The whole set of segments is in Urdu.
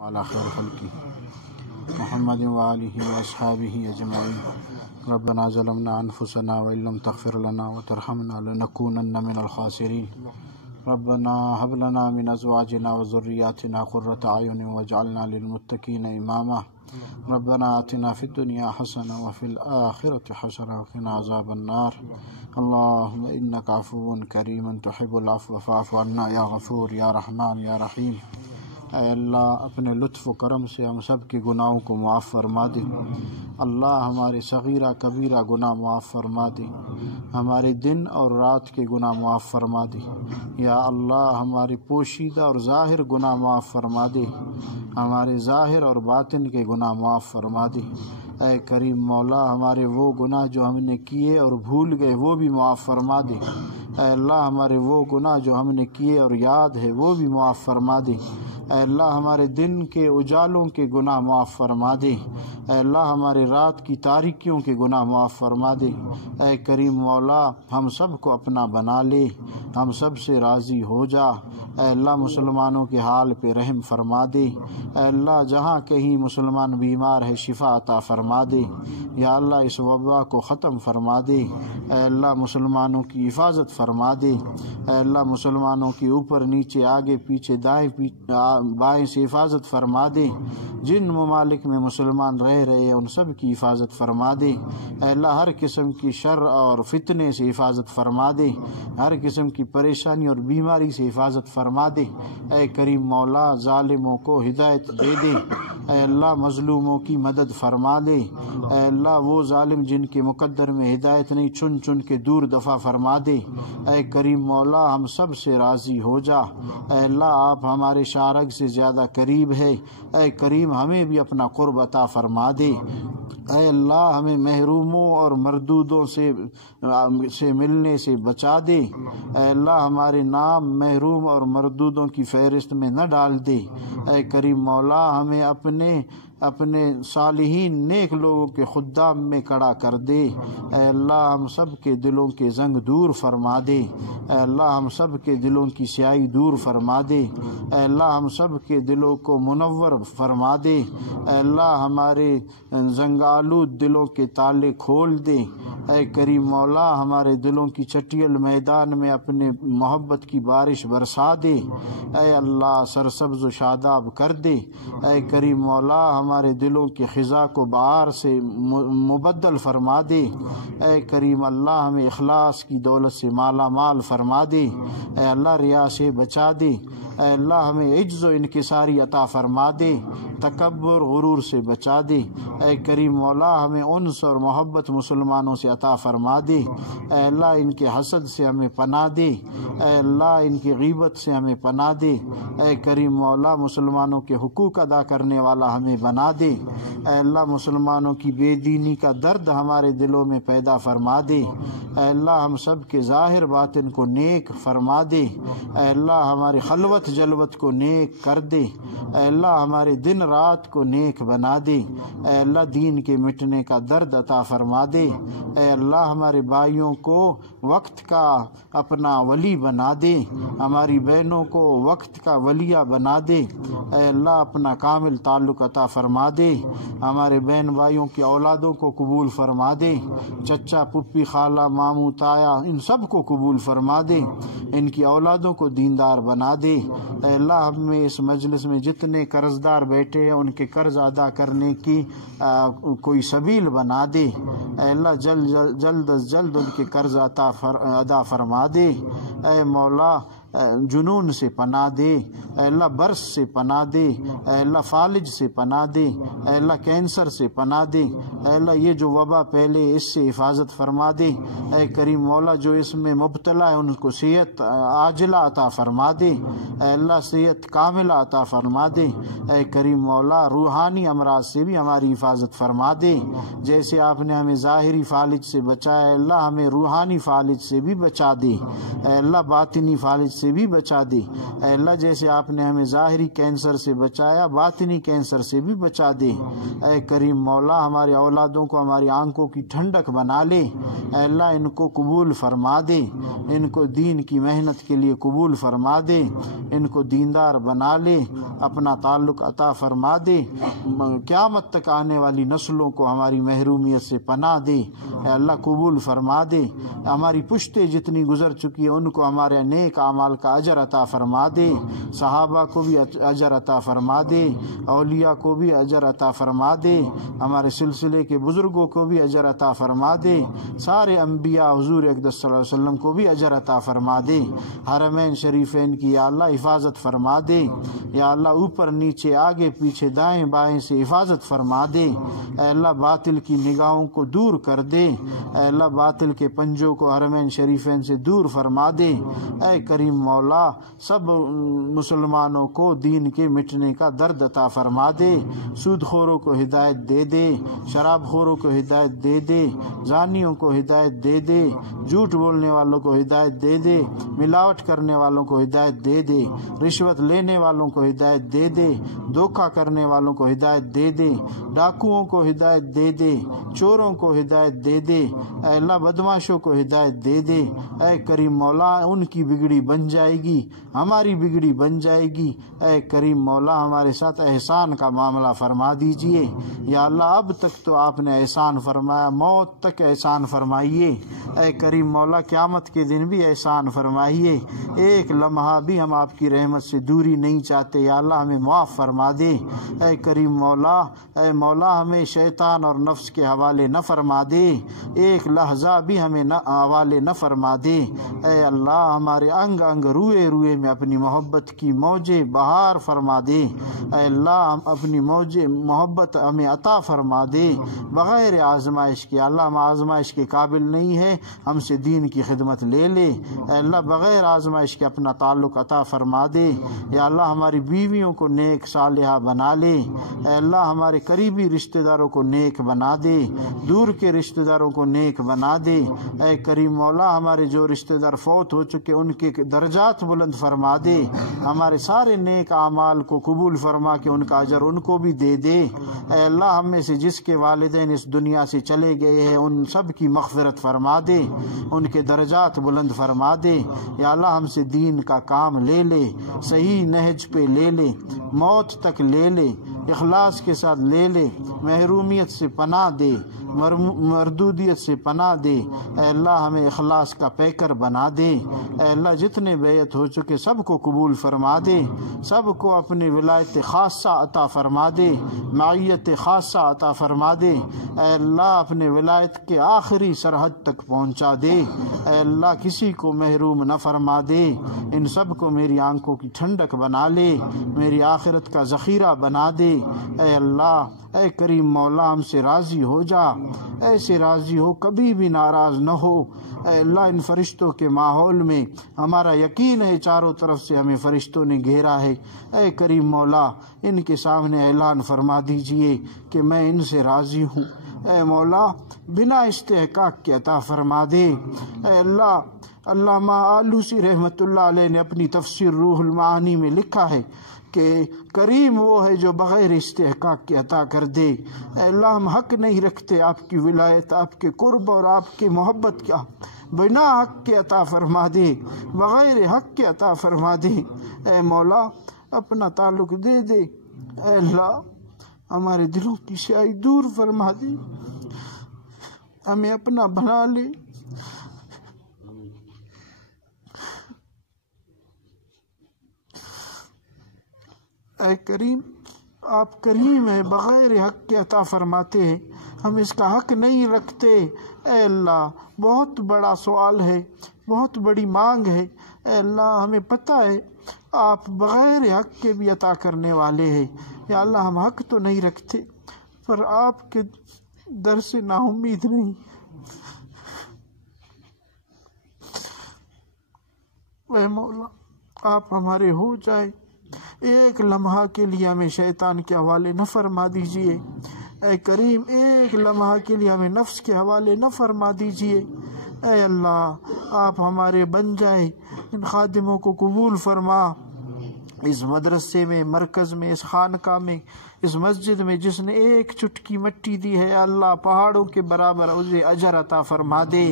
وعلى خير خلقه محمد وآله وأصحابه أجمعين. ربنا ظلمنا أنفسنا وإن لم تغفر لنا وترحمنا لنكونن من الخاسرين. ربنا هب لنا من أزواجنا وذرياتنا قرة أعين واجعلنا للمتقين إماما. ربنا آتنا في الدنيا حسنة وفي الآخرة حسنة وقنا عذاب النار. اللهم إنك عفو كريم تحب العفو فاعف عنا یا غفور یا رحمان یا رحیم. اے اللہ اپنے لطف و کرم سے ہم سب کے گناہوں کو معاف فرما دے. اللہ ہمارے صغیرہ کبیرہ گناہ معاف فرما دے. ہمارے دن اور رات کے گناہ معاف فرما دے. یا اللہ ہمارے پوشیدہ اور ظاہر گناہ معاف فرما دے. ہمارے ظاہر اور باطن کے گناہ معاف فرما دے. اے کریم مولا ہمارے وہ گناہ جو ہم نے کیے اور بھول گئے وہ بھی معاف فرما دے. اے اللہ ہمارے وہ گناہ جو ہم نے کیے اور یاد ہے وہ بھی معاف فرما دے. اے اللہ ہمارے دن کے اجالوں کے گناہ معاف فرما دے. اے اللہ ہمارے رات کی تاریکیوں کے گناہ معاف فرما دے. اے کریم مولا ہم سب کو اپنا بنا لے. ہم سب سے راضی ہو جا. اے اللہ مسلمانوں کے حال پہ رحم فرما دے. اے اللہ جہاں کہیں مسلمان بیمار ہے شفا عطا فرما دے. یا اللہ اس وبا کو ختم فرما دے. اے اللہ مسلمانوں کی حفاظت فرما دے. اے اللہ مسلمانوں کے اوپر نیچے آگے پیچھے دائیں بائیں سے حفاظت فرما دے. جن ممالک میں مسلمان رہ رہے ہیں ان سب کی حفاظت فرما دے. اے اللہ ہر قسم کی شر اور فتنے سے حفاظت فرما دے. ہر قسم کی پریشانی اور بیماری سے حفاظت فرما دے. اے کریم مولا ظالموں کو ہدایت دے دے. اے اللہ مظلوموں کی مدد فرما دے. اے اللہ وہ ظالم جن کے مقدر میں ہدایت نہیں چن چن کے دور دفع فرما دے. اے کریم مولا ہم سب سے راضی ہو جا. اے اللہ آپ ہمارے شارگ سے زیادہ قریب ہے. اے کریم ہمیں بھی اپنا قرب عطا فرما دے. اے اللہ ہمیں محروموں اور مردودوں سے ملنے سے بچا دے. اے اللہ ہمارے نام محروم اور مردودوں کی فہرست میں نہ ڈال دے. اے کریم مولا ہمیں اپنے صالحین نیک لوگوں کے خدام میں کھڑا کر دے. اے اللہ ہم سب کے دلوں کے زنگ دور فرما دے. اے اللہ ہم سب کے دلوں کی سیاہی دور فرما دے. اے اللہ ہم سب کے دلوں کو منور فرما دے. اے اللہ ہمارے زنگ آلود دلوں کے تالے کھول دے. اے کریم مولا ہمارے دلوں کی چٹیل میدان میں اپنے محبت کی بارش برسا دے. اے اللہ سرسبز و شاداب کر دے. اے کریم مولا ہمارے دلوں کے خزاں کو بہار سے مبدل فرما دے. اے کریم اللہ ہمیں اخلاص کی دولت سے مالا مال فرما دے. اے اللہ ریا سے بچا دے. اے اللہ ہمیں عجز و انکساری عطا فرما دے. تکبر غرور سے بچا دے. اے کریم مولا ہمیں انس اور محبت مسلمانوں سے عطا فرما دے. اے اللہ ان کے حسد سے ہمیں پناہ دے. اے اللہ ان کی غیبت سے ہمیں پناہ دے. اے کریم مولا مسلمانوں کے حقوق ادا کرنے والا ہمیں بنا دے. اے اللہ مسلمانوں کی بے دینی کا درد ہمارے دلوں میں پیدا فرما دے. اے اللہ ہم سب کے ظاہر باطن کو نیک فرما دے. اے اللہ ہماری خلوت جلوت کو نیک کر دے. اے اللہ ہمارے دن رات کو نیک بنا دے. اے اللہ دین کے مٹنے کا درد عطا فرما دے. اے اللہ ہمارے بھائیوں کو وقت کا اپنا ولی بنا دے. ہماری بہنوں کو وقت کا ولیہ بنا دے. اے اللہ اپنا کامل تعلق عطا فرما دے. ہمارے بہن بھائیوں کی اولادوں کو قبول فرما دے. چچا پپی خالہ ماموں تایا ان سب کو قبول فرما دے. ان کی اولادوں کو دیندار بنا دے. اے اللہ ہمیں اس مجلس میں جتنے قرض دار بیٹھے ہیں ان کے قرض ادا کرنے کی کوئی سبیل بنا دے. اے اللہ جلد از جلد ان کے قرض ادا فرما دے. اے مولا جنون سے پناہ دے. اے اللہ برس سے پناہ دے. اے اللہ فالج سے پناہ دے. اے اللہ کینسر سے پناہ دے. اے اللہ یہ جو وبا پہلے اس سے حفاظت فرما دے. اے کریم مولا جو اس میں مبتلا ہے ان کو صحت عاجلہ عطا فرما دے. اے اللہ صحت کاملہ عطا فرما دے. اے کریم مولا روحانی امراض سے بھی ہماری حفاظت فرما دے. جیسے آپ نے ہمیں ظاہری فالج سے بچایا اے اللہ ہمیں روحانی فالج سے بھی بچا دے. اے اللہ باطنی فالج سے بھی بچا دے۔ اے اللہ جیسے آپ نے ہمیں ظاہری کینسر سے بچایا، باطنی کینسر سے بھی بچا دے۔ اے کریم مولا ہماری اولادوں کو ہماری آنکھوں کی ٹھنڈک بنا لے۔ اے اللہ ان کو قبول فرما دے، ان کو دین کی محنت کے لیے قبول فرما دے، ان کو دیندار بنا لے، اپنا تعلق عطا فرما دے، قیامت تک آنے والی نسلوں کو ہماری محرومیت سے پناہ دے۔ اے اللہ قبول فرما دے، ہماری پشتیں جتنی گزر چکی ہیں ان کو ہمارے نیک اعمال کا اجر عطا فرما دے، صحابہ کو بھی اجر عطا فرما دے، اولیاء کو بھی اجر عطا فرما دے، ہمارے سلسلے کے بزرگوں کو بھی اجر عطا فرما دے، سارے انبیاء حضور اقدس صلی اللہ علیہ وسلم کو بھی اجر عطا فرما دے، حرمین شریفین کی یا اللہ حفاظت فرما دے، یا اللہ اوپر نیچے آگے پیچھے دائیں بائیں سے حفاظت فرما دے۔ اے اللہ باطل کی نگاہوں کو دور کر دے، اے اللہ باطل کے پنجوں کو حرمین شریفین سے دور فرما دے۔ اے کریم مولا سب مسلمانوں کو دین کے مٹنے کا درد عطا فرما دے، سود خوروں کو ہدایت دے دے، شراب خوروں کو ہدایت دے دے، زانیوں کو ہدایت دے دے، جھوٹ بولنے والوں کو ہدایت دے دے، ملاوٹ کرنے والوں کو ہدایت دے دے، رشوت لینے والوں کو ہدایت دے دے، دھوکہ کرنے والوں کو ہدایت دے دے، ڈاکوؤں کو ہدایت دے دے، چوروں کو ہدایت دے دے، اے اللہ بدماشوں کو ہدایت دے دے۔ اے کریم مولا ان کی بگڑی بن جائے گی، ہماری بگڑی بن جائے گی۔ اے کریم مولا ہمارے ساتھ احسان کا معاملہ فرما دیجئے، یا اللہ اب تک تو آپ نے احسان فرمایا، موت تک احسان فرمائیے۔ اے کریم مولا قیامت کے دن بھی احسان فرمائیے، ایک لمحہ بھی ہم آپ کی رحمت سے دوری نہیں چاہتے، یا اللہ ہمیں معاف فرما دے۔ اے کریم مولا، اے مولا ہمیں شیطان اور نفس کے حوالے نہ فرما دے، ایک لحظہ بھی ہمیں حوالے نہ فرما دے۔ اے اللہ ہمارے انگ انگ روئے روئے میں اپنی محبت کی موجیں بہار فرما دے۔ اے اللہ اپنی موجیں محبت ہمیں عطا فرما دے بغیر آزمائش کے۔ اللہ ہم آزمائش کے قابل نہیں ہے، ہم سے دین کی خدمت لے لے۔ اے اللہ بغیر آزمائش کے اپنا تعلق عطا فرما دے۔ یا اللہ ہماری بیویوں کو نیک صالحہ بنا لے۔ اے اللہ ہمارے قریبی رشتہ داروں کو نیک بنا دے، دور کے رشتہ داروں کو نیک بنا دے۔ اے کریم مولا ہمارے جو رشتہ دار فوت ہو چکے ان کے درجات بلند فرما دے، ہمارے سارے نیک اعمال کو قبول فرما کے ان کا اجر ان کو بھی دے دے۔ اے اللہ ہم میں سے جس کے والدین اس دنیا سے چلے گئے ہیں ان سب کی مغفرت فرما دے، ان کے درجات بلند فرما دے۔ یا اللہ ہم سے دین کا کام لے لے، صحیح نہج پہ لے لے، موت تک لے لے، اخلاص کے ساتھ لے لے، محرومیت سے پناہ دے، مردودیت سے پناہ دے۔ اے اللہ ہمیں اخلاص کا پیکر بنا دے۔ اے اللہ جتنے بیعت ہو چکے سب کو قبول فرما دے، سب کو اپنی ولایت خاصہ عطا فرما دے، معیت خاصہ عطا فرما دے۔ اے اللہ اپنے ولایت کے آخری سرحد تک پہنچا دے۔ اے اللہ کسی کو محروم نہ فرما دے، ان سب کو میری آنکھوں کی ٹھنڈک بنا لے، میری آخرت کا ذخیرہ بنا دے۔ اے اللہ اے کریم مولا ہم سے راضی ہو جا، ایسے راضی ہو کبھی بھی ناراض نہ ہو۔ اے اللہ ان فرشتوں کے ماحول میں ہمارا یقین ہے چاروں طرف سے ہمیں فرشتوں نے گھیرا ہے۔ اے کریم مولا ان کے سامنے اعلان فرما دیجئے کہ میں ان سے راضی ہوں۔ اے مولا بنا استحقاق کے عطا فرما دے۔ اے اللہ علامہ آلوسی رحمۃ اللہ علیہ نے اپنی تفسیر روح المعانی میں لکھا ہے کہ کریم وہ ہے جو بغیر استحقاق کے عطا کر دے۔ اے اللہ ہم حق نہیں رکھتے آپ کی ولایت، آپ کے قرب اور آپ کی محبت کا، بنا حق کے عطا فرما دے، بغیر حق کے عطا فرما دے۔ اے مولا اپنا تعلق دے دے۔ اے اللہ ہمارے دلوں کی سیاہی دور فرما دے، ہمیں اپنا بنا لے۔ اے کریم آپ کریم ہیں، بغیر حق کے عطا فرماتے ہیں، ہم اس کا حق نہیں رکھتے۔ اے اللہ بہت بڑا سوال ہے، بہت بڑی مانگ ہے۔ اے اللہ ہمیں پتہ ہے آپ بغیر حق کے بھی عطا کرنے والے ہیں۔ یا اللہ ہم حق تو نہیں رکھتے پر آپ کے در سے نا امید نہیں۔ اے مولا آپ ہمارے ہو جائے، ایک لمحہ کے لیے ہمیں شیطان کے حوالے نہ فرما دیجئے۔ اے کریم ایک لمحہ کے لیے ہمیں نفس کے حوالے نہ فرما دیجئے۔ اے اللہ آپ ہمارے بن جائے، ان خادموں کو قبول فرما، اس مدرسے میں، مرکز میں، اس خانقاہ میں، اس مسجد میں جس نے ایک چٹکی مٹی دی ہے اللہ پہاڑوں کے برابر اسے اجر عطا فرما دے۔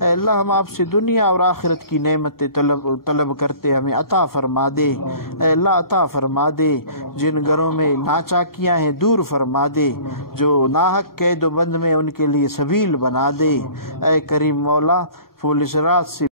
اے اللہ ہم آپ سے دنیا اور آخرت کی نعمتیں طلب کرتے ہمیں عطا فرما دے۔ اے اللہ عطا فرما دے، جن گھروں میں ناچاکیاں ہیں دور فرما دے، جو ناحق قید و بند میں ان کے لیے سبیل بنا دے۔ اے کریم مولا پولیس رات سے